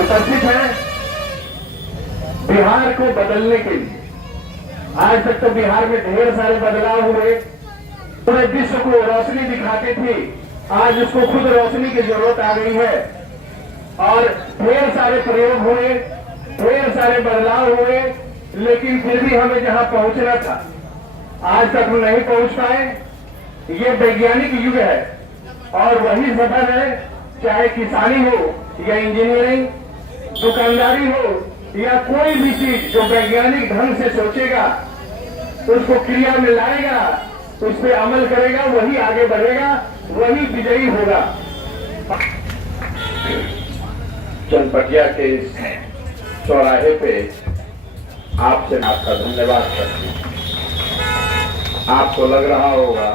उपस्थित हैं बिहार को बदलने के लिए। आज तक तो बिहार में ढेर सारे बदलाव हुए, पूरे विश्व को रोशनी दिखाती थी, आज उसको खुद रोशनी की जरूरत आ गई है और ढेर सारे प्रयोग हुए, ढेर सारे बदलाव हुए, लेकिन फिर भी हमें जहां पहुंचना था आज तक हम नहीं पहुंच पाए। ये वैज्ञानिक युग है और वही सफल है, चाहे किसानी हो या इंजीनियरिंग, दुकानदारी हो या कोई भी चीज जो वैज्ञानिक ढंग से सोचेगा, उसको क्रिया में लाएगा, उस पर अमल करेगा, वही आगे बढ़ेगा, वही विजयी होगा। चनपटिया के इस चौराहे पे आपसे आपका धन्यवाद करती हूँ। आपको लग रहा होगा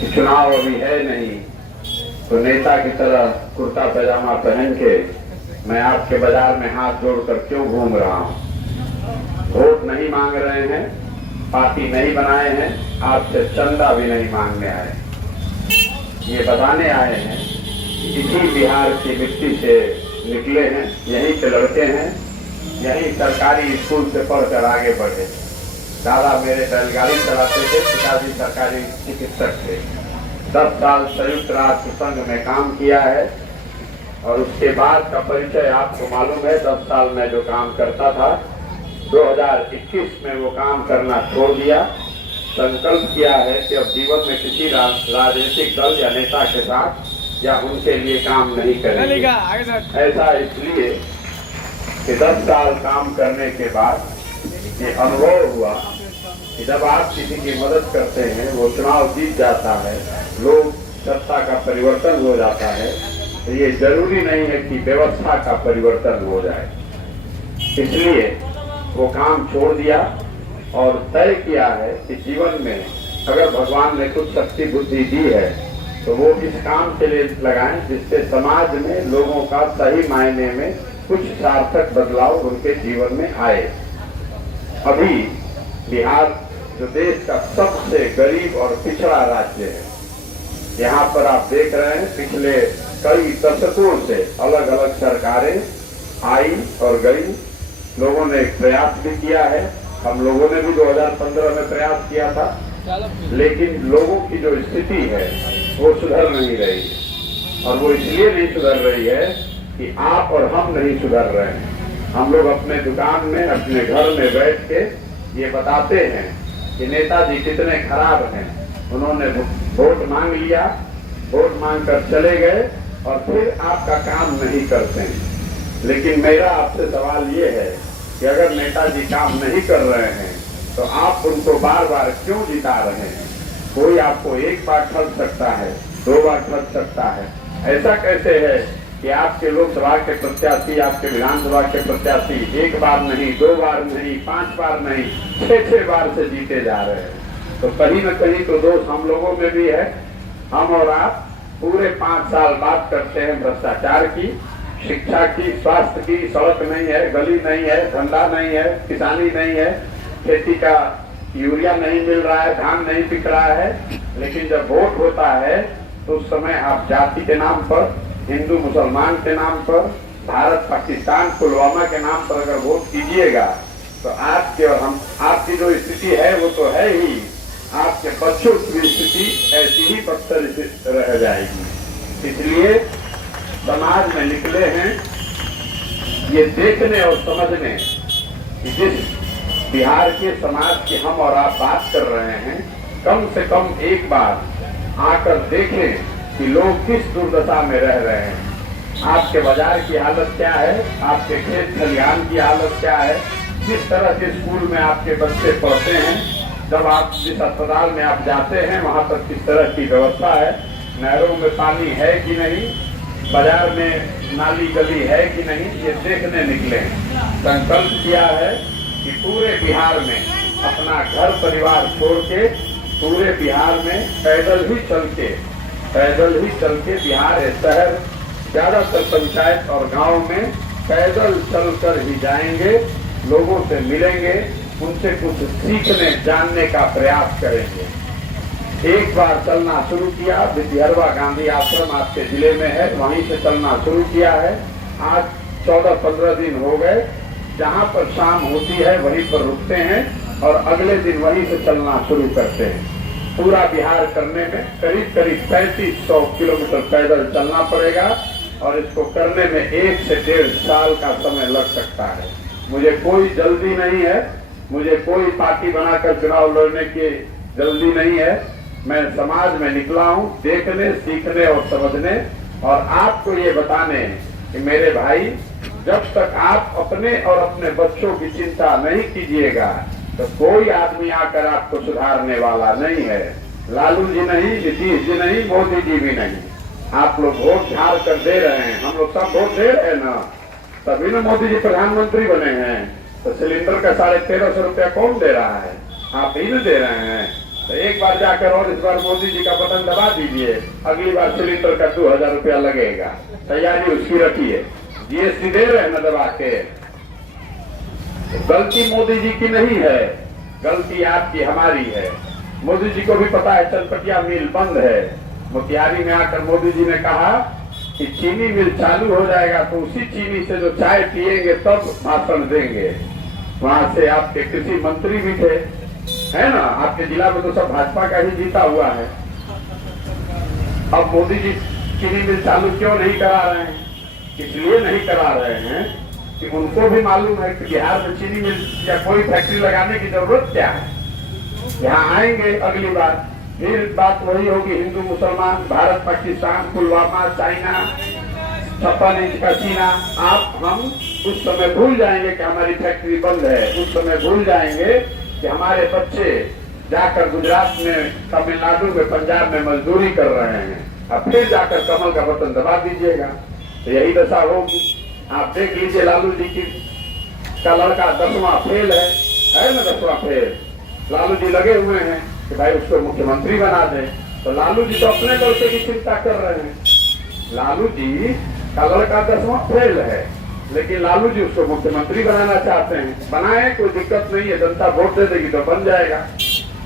कि चुनाव अभी है नहीं, तो नेता की तरह कुर्ता पैजामा पहन के मैं आपके बाजार में हाथ जोड़कर क्यों घूम रहा हूं? वोट नहीं मांग रहे हैं, पार्टी नहीं बनाए हैं, आपसे चंदा भी नहीं मांगने आए, ये बताने आए हैं कि इसी बिहार की मिट्टी से निकले हैं, यहीं के लड़के हैं, यहीं सरकारी स्कूल से पढ़कर आगे बढ़े। दादा मेरे बैलगाड़ी चलाते थे, पिताजी सरकारी चिकित्सक थे, 10 साल संयुक्त राष्ट्र संघ में काम किया है और उसके बाद का परिचय आपको मालूम है। 10 साल में जो काम करता था, 2021 में वो काम करना छोड़ दिया। संकल्प किया है कि अब जीवन में किसी राजनीतिक दल या नेता के साथ या उनके लिए काम नहीं करेंगे। ऐसा इसलिए कि 10 साल काम करने के बाद ये अनुभव हुआ कि जब आप किसी की मदद करते हैं, वो चुनाव जीत जाता है, लोग सत्ता का परिवर्तन हो जाता है, तो ये जरूरी नहीं है कि व्यवस्था का परिवर्तन हो जाए। इसलिए वो काम छोड़ दिया और तय किया है कि जीवन में अगर भगवान ने कुछ शक्ति बुद्धि दी है तो वो इस काम के लिए लगाएं जिससे समाज में लोगों का सही मायने में कुछ सार्थक बदलाव उनके जीवन में आए। अभी बिहार जो देश का सबसे गरीब और पिछड़ा राज्य है, यहाँ पर आप देख रहे हैं पिछले कई दशकों से अलग अलग सरकारें आई और गई, लोगों ने प्रयास भी किया है, हम लोगों ने भी 2015 में प्रयास किया था, लेकिन लोगों की जो स्थिति है वो सुधर नहीं रही है। और वो इसलिए नहीं सुधर रही है कि आप और हम नहीं सुधर रहे हैं। हम लोग अपने दुकान में, अपने घर में बैठ के ये बताते हैं कि नेताजी कितने खराब हैं, उन्होंने वोट मांग लिया, वोट मांग कर चले गए और फिर आपका काम नहीं करते हैं। लेकिन मेरा आपसे सवाल ये है कि अगर नेताजी काम नहीं कर रहे हैं तो आप उनको बार बार क्यों जिता रहे हैं? कोई आपको एक बार ठग सकता है, 2 बार ठग सकता है, ऐसा कैसे है कि आपके लोकसभा के प्रत्याशी, आपके विधानसभा के प्रत्याशी 1 बार नहीं, 2 बार नहीं, 5 बार नहीं, 6 बार से जीते जा रहे हैं? तो कहीं न कहीं तो दोष हम लोगों में भी है। हम और आप पूरे 5 साल बात करते हैं भ्रष्टाचार की, शिक्षा की, स्वास्थ्य की, सड़क नहीं है, गली नहीं है, धंधा नहीं है, किसानी नहीं है, खेती का यूरिया नहीं मिल रहा है, धान नहीं बिक रहा है। लेकिन जब वोट होता है तो उस समय आप जाति के नाम पर, हिंदू मुसलमान के नाम पर, भारत पाकिस्तान पुलवामा के नाम पर अगर वोट कीजिएगा तो आपके और हम आपकी जो स्थिति है वो तो है ही, आपके बच्चों की स्थिति ऐसी ही बदतर रह जाएगी। इसलिए समाज में निकले हैं ये देखने और समझने कि जिस बिहार के समाज की हम और आप बात कर रहे हैं, कम से कम एक बार आकर देखें कि लोग किस दुर्दशा में रह रहे हैं। आपके बाजार की हालत क्या है, आपके खेत खलिहान की हालत क्या है, किस तरह के स्कूल में आपके बच्चे पढ़ते हैं, जब आप जिस अस्पताल में आप जाते हैं वहां पर किस तरह की व्यवस्था है, नहरों में पानी है कि नहीं, बाजार में नाली गली है कि नहीं, ये देखने निकले हैं। संकल्प किया है कि पूरे बिहार में अपना घर परिवार छोड़ के पूरे बिहार में पैदल ही चल के बिहार शहर, ज्यादातर पंचायत और गांव में पैदल चलकर ही जाएंगे, लोगों से मिलेंगे, उनसे कुछ सीखने जानने का प्रयास करेंगे। एक बार चलना शुरू किया, विद्यारवा गांधी आश्रम आपके जिले में है, वहीं से चलना शुरू किया है। आज 14-15 दिन हो गए, जहाँ पर शाम होती है वहीं पर रुकते हैं और अगले दिन वहीं से चलना शुरू करते हैं। पूरा बिहार करने में करीब 3500 किलोमीटर पैदल चलना पड़ेगा और इसको करने में 1 से 1.5 साल का समय लग सकता है। मुझे कोई जल्दी नहीं है, मुझे कोई पार्टी बनाकर चुनाव लड़ने की जल्दी नहीं है। मैं समाज में निकला हूँ देखने, सीखने और समझने और आपको ये बताने कि मेरे भाई, जब तक आप अपने और अपने बच्चों की चिंता नहीं कीजिएगा तो कोई आदमी आकर आपको सुधारने वाला नहीं है। लालू जी नहीं, नीतीश जी नहीं, मोदी जी भी नहीं। आप लोग वोट झाड़ कर दे रहे हैं, हम लोग सब वोट दे रहे हैं ना, तभी ना मोदी जी प्रधानमंत्री बने हैं। तो सिलेंडर का 1350 रुपया कौन दे रहा है? आप ही न दे रहे हैं। तो एक बार जाकर और इस बार मोदी जी का बटन दबा दीजिए, अगली बार सिलेंडर का 2000 रुपया लगेगा। तैयारी उसकी रखिए। जीएसटी दे रहे हैं न दबा के। गलती मोदी जी की नहीं है, गलती आपकी, हमारी है। मोदी जी को भी पता है चनपटिया मिल बंद है। मोतिहारी में आकर मोदी जी ने कहा कि चीनी मिल चालू हो जाएगा तो उसी चीनी से जो चाय पिएंगे तब भाषण देंगे। वहां से आपके कृषि मंत्री भी थे, है ना? आपके जिला में तो सब भाजपा का ही जीता हुआ है। अब मोदी जी चीनी मिल चालू क्यों नहीं करा रहे हैं? इसलिए नहीं करा रहे हैं कि उनको भी मालूम है कि बिहार में चीनी मिल या कोई फैक्ट्री लगाने की जरूरत क्या है। यहाँ आएंगे अगली बार, फिर बात वही होगी, हिंदू मुसलमान, भारत पाकिस्तान, पुलवामा, चाइना, 56 इंच का सीना। आप हम उस समय भूल जाएंगे कि हमारी फैक्ट्री बंद है। उस समय भूल जाएंगे कि हमारे बच्चे जाकर गुजरात में, तमिलनाडु में, पंजाब में मजदूरी कर रहे हैं। अब फिर जाकर कमल का बटन दबा दीजिएगा तो यही दशा होगी। आप देख लीजिए, लालू जी का लड़का 10वां फेल है ना? 10वां फेल। लालू जी लगे हुए हैं कि भाई उसको मुख्यमंत्री बना दे। तो लालू जी तो अपने लड़के की चिंता कर रहे हैं। लालू जी का लड़का 10वां फेल है, लेकिन लालू जी उसको मुख्यमंत्री बनाना चाहते हैं। बनाए, कोई दिक्कत नहीं है, जनता वोट दे देगी तो बन जाएगा।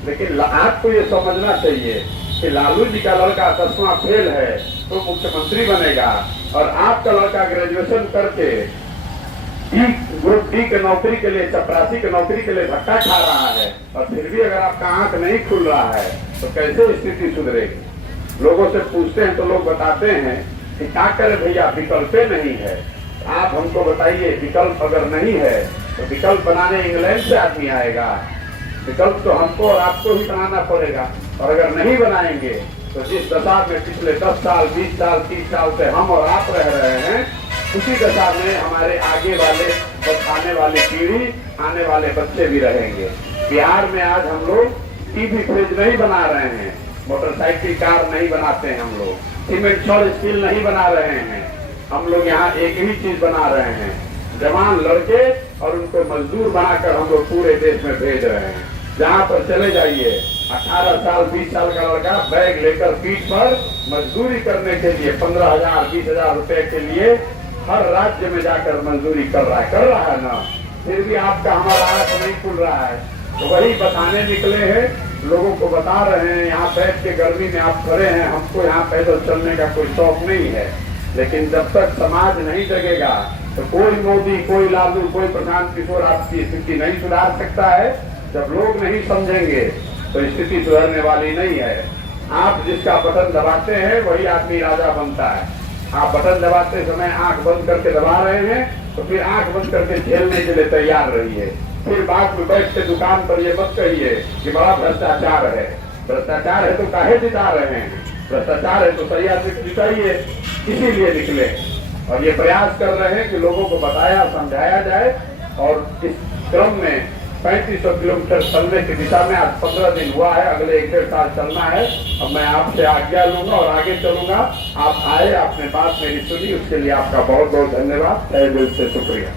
लेकिन आपको ये समझना चाहिए कि लालू जी का लड़का 10वां फेल है तो मुख्यमंत्री बनेगा और आपका लड़का ग्रेजुएशन करके ग्रुप डी के नौकरी के लिए, चपरासी के नौकरी के लिए धक्का खा रहा है और फिर भी अगर आपका आंख नहीं खुल रहा है तो कैसे स्थिति सुधरेगी? लोगों से पूछते हैं तो लोग बताते हैं कि क्या करे भैया, विकल्प नहीं है। आप हमको बताइए, विकल्प अगर नहीं है तो विकल्प बनाने इंग्लैंड से आदमी आएगा। विकल्प तो हमको और आपको ही बनाना पड़ेगा। और अगर नहीं बनाएंगे तो जिस दशा में पिछले 10 साल, 20 साल, 30 साल से हम और आप रह रहे हैं, उसी दशा में हमारे आगे वाले, आने वाली पीढ़ी, आने वाले बच्चे भी रहेंगे। बिहार में आज हम लोग टीवी फ्रिज नहीं बना रहे हैं, मोटरसाइकिल कार नहीं बनाते हैं, हम लोग सीमेंट छड़ स्टील नहीं बना रहे हैं। हम लोग यहाँ एक ही चीज बना रहे हैं, जवान लड़के और उनको मजदूर बनाकर हम लोग पूरे देश में भेज रहे हैं। जहाँ पर चले जाइए, 18 साल 20 साल का लड़का बैग लेकर पीठ पर मजदूरी करने के लिए 15,000 20,000 रुपए के लिए हर राज्य में जाकर मजदूरी कर रहा है ना। फिर भी आपका, हमारा आंख नहीं खुल रहा है। तो वही बताने निकले हैं, लोगों को बता रहे हैं। यहाँ बैठ के गर्मी में आप खड़े हैं, हमको यहाँ पैदल चलने का कोई शौक नहीं है। लेकिन जब तक समाज नहीं जगेगा तो कोई मोदी, कोई लालू, कोई प्रशांत किशोर आपकी स्थिति नहीं सुधार सकता है। जब लोग नहीं समझेंगे तो स्थिति सुधरने वाली नहीं है। आप जिसका बटन दबाते हैं वही आदमी राजा बनता है। आप बटन दबाते समय आंख बंद करके दबा रहे हैं तो फिर आंख बंद करके झेलने के लिए तैयार रहिए। फिर बाद में बैठ के दुकान पर ये मत कहिए कि बड़ा भ्रष्टाचार है। भ्रष्टाचार है तो काहे जिता रहे हैं? भ्रष्टाचार है तो सही आदमी जिताइए। इसीलिए निकले और ये प्रयास कर रहे हैं कि लोगों को बताया, समझाया जाए। और इस क्रम में 3500 किलोमीटर चलने की दिशा में आज 15 दिन हुआ है, अगले 1-1.5 साल चलना है। अब मैं आपसे आज्ञा लूंगा और आगे चलूंगा। आप आए, आपने बात मेरी सुनी, उसके लिए आपका बहुत बहुत धन्यवाद। तहे दिल से शुक्रिया।